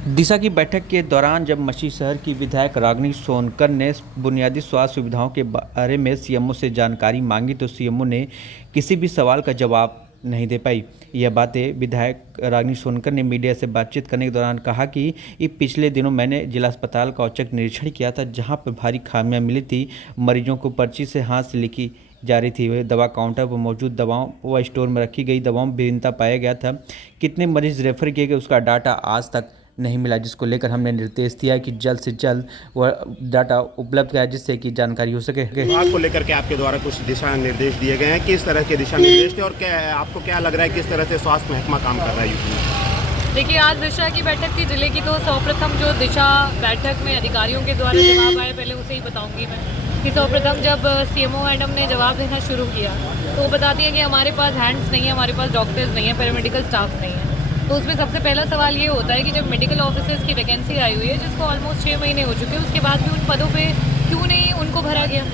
दिशा की बैठक के दौरान जब मछली शहर की विधायक रागिनी सोनकर ने बुनियादी स्वास्थ्य सुविधाओं के बारे में सीएमओ से जानकारी मांगी तो सीएमओ ने किसी भी सवाल का जवाब नहीं दे पाई। यह बातें विधायक रागिनी सोनकर ने मीडिया से बातचीत करने के दौरान कहा कि पिछले दिनों मैंने जिला अस्पताल का औचक निरीक्षण किया था, जहां पर भारी खामियां मिली थी। मरीजों को पर्ची से हाथ से लिखी जा रही थी। वह दवा काउंटर पर मौजूद दवाओं व स्टोर में रखी गई दवाओं में विभिन्नता पाया गया था। कितने मरीज रेफर किए गए उसका डाटा आज तक नहीं मिला, जिसको लेकर हमने निर्देश दिया है कि जल्द से जल्द वह डाटा उपलब्ध कराए, जिससे कि जानकारी हो सके। विभाग को लेकर के आपके द्वारा कुछ दिशा निर्देश दिए गए हैं, किस तरह के दिशा निर्देश थे और क्या आपको क्या लग रहा है किस तरह से स्वास्थ्य महकमा काम कर रहा है यूपी में? देखिए, आज दिशा की बैठक थी जिले की, तो सर्वप्रथम जो दिशा बैठक में अधिकारियों के द्वारा जवाब आए, पहले उसे ही बताऊंगी मैं कि सर्वप्रथम जब सीएमओ मैडम ने जवाब देना शुरू किया तो वो बताती है कि हमारे पास हैंड्स नहीं है, हमारे पास डॉक्टर्स नहीं है, पैरामेडिकल स्टाफ नहीं है। तो उसमें सबसे पहला सवाल ये होता है कि जब मेडिकल ऑफिसर्स की वैकेंसी आई हुई है, जिसको ऑलमोस्ट 6 महीने हो चुके हैं, उसके बाद भी उन पदों पे क्यों नहीं उनको भरा गया?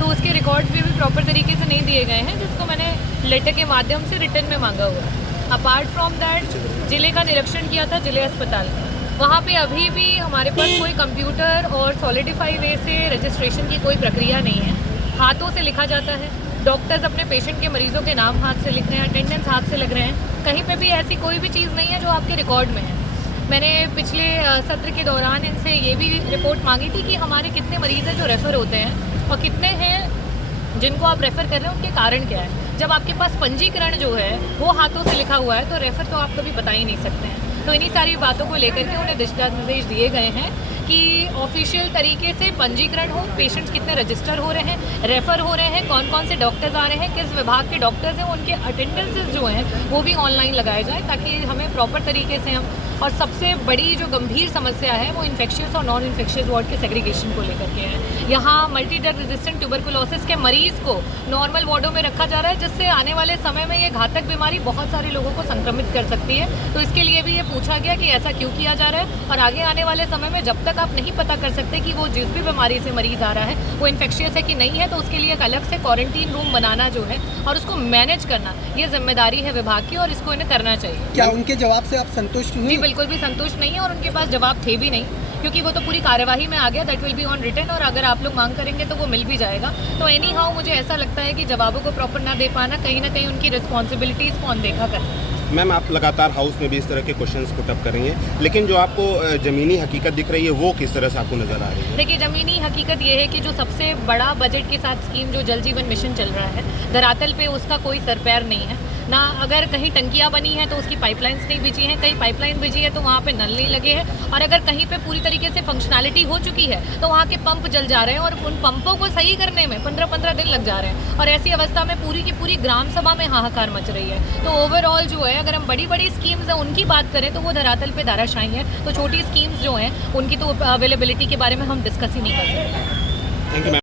तो उसके रिकॉर्ड्स भी प्रॉपर तरीके से नहीं दिए गए हैं, जिसको मैंने लेटर के माध्यम से रिटर्न में मांगा हुआ है। अपार्ट फ्रॉम दैट, जिले का निरीक्षण किया था जिले अस्पताल का, वहाँ पे अभी भी हमारे पास कोई कंप्यूटर और सॉलिडिफाई वे से रजिस्ट्रेशन की कोई प्रक्रिया नहीं है। हाथों से लिखा जाता है, डॉक्टर्स अपने पेशेंट के मरीजों के नाम हाथ से लिख रहे हैं, अटेंडेंस हाथ से लग रहे हैं। कहीं पे भी ऐसी कोई भी चीज़ नहीं है जो आपके रिकॉर्ड में है। मैंने पिछले सत्र के दौरान इनसे ये भी रिपोर्ट मांगी थी कि हमारे कितने मरीज़ हैं जो रेफ़र होते हैं और कितने हैं जिनको आप रेफ़र कर रहे हैं, उनके कारण क्या है। जब आपके पास पंजीकरण जो है वो हाथों से लिखा हुआ है तो रेफ़र तो आप कभी बता ही नहीं सकते हैं। तो इन्हीं सारी बातों को लेकर के उन्हें दिशा निर्देश दिए गए हैं कि ऑफिशियल तरीके से पंजीकरण हो, पेशेंट्स कितने रजिस्टर हो रहे हैं, रेफ़र हो रहे हैं, कौन कौन से डॉक्टर्स आ रहे हैं, किस विभाग के डॉक्टर्स हैं, उनके अटेंडेंसेस जो हैं वो भी ऑनलाइन लगाए जाए, ताकि हमें प्रॉपर तरीके से हम। और सबसे बड़ी जो गंभीर समस्या है वो इन्फेक्शियस और नॉन इन्फेक्शियस वार्ड के सेग्रीगेशन को लेकर के है। यहाँ मल्टी ड्रग रेजिस्टेंट ट्यूबरकुलोसिस के मरीज़ को नॉर्मल वार्डों में रखा जा रहा है, जिससे आने वाले समय में ये घातक बीमारी बहुत सारे लोगों को संक्रमित कर सकती है। तो इसके लिए भी ये पूछा गया कि ऐसा क्यों किया जा रहा है, और आगे आने वाले समय में जब तक आप नहीं पता कर सकते कि वो जिस भी बीमारी से मरीज़ आ रहा है वो इन्फेक्शियस है कि नहीं है, तो उसके लिए एक अलग से क्वारंटीन रूम बनाना जो है और उसको मैनेज करना, ये जिम्मेदारी है विभाग की और इसको इन्हें करना चाहिए। क्या उनके जवाब से आप संतुष्ट हुई? जी, बिल्कुल भी संतुष्ट नहीं है, और उनके पास जवाब थे भी नहीं, क्योंकि वो तो पूरी कार्यवाही में आ गया। That will be on return, और अगर आप लोग मांग करेंगे तो वो मिल भी जाएगा। तो एनी हाउ मुझे ऐसा लगता है कि जवाबों को प्रॉपर ना दे पाना कहीं ना कहीं उनकी रिस्पॉन्सिबिलिटीज़ को अनदेखा करना है। मैम, आप लगातार हाउस में भी इस तरह के क्वेश्चंस पुट अप कर रही हैं, लेकिन जो आपको ज़मीनी हकीकत दिख रही है वो किस तरह से आपको नज़र आ रही है? देखिए, ज़मीनी हकीकत ये है कि जो सबसे बड़ा बजट के साथ स्कीम जो जल जीवन मिशन चल रहा है, धरातल पे उसका कोई सर पैर नहीं है ना। अगर कहीं टंकियाँ बनी हैं तो उसकी पाइपलाइंस नहीं बिछी हैं, कहीं पाइपलाइन बिछी है तो वहाँ पे नल नहीं लगे हैं, और अगर कहीं पे पूरी तरीके से फंक्शनैलिटी हो चुकी है तो वहाँ के पंप जल जा रहे हैं, और उन पंपों को सही करने में 15-15 दिन लग जा रहे हैं। और ऐसी अवस्था में पूरी की पूरी ग्राम सभा में हाहाकार मच रही है। तो ओवरऑल जो है, अगर हम बड़ी बड़ी स्कीम्स हैं उनकी बात करें तो वो धरातल पे धाराशायी है, तो छोटी स्कीम्स जो हैं उनकी तो अवेलेबिलिटी के बारे में हम डिस्कस ही नहीं कर सकते। Thank you ma'am.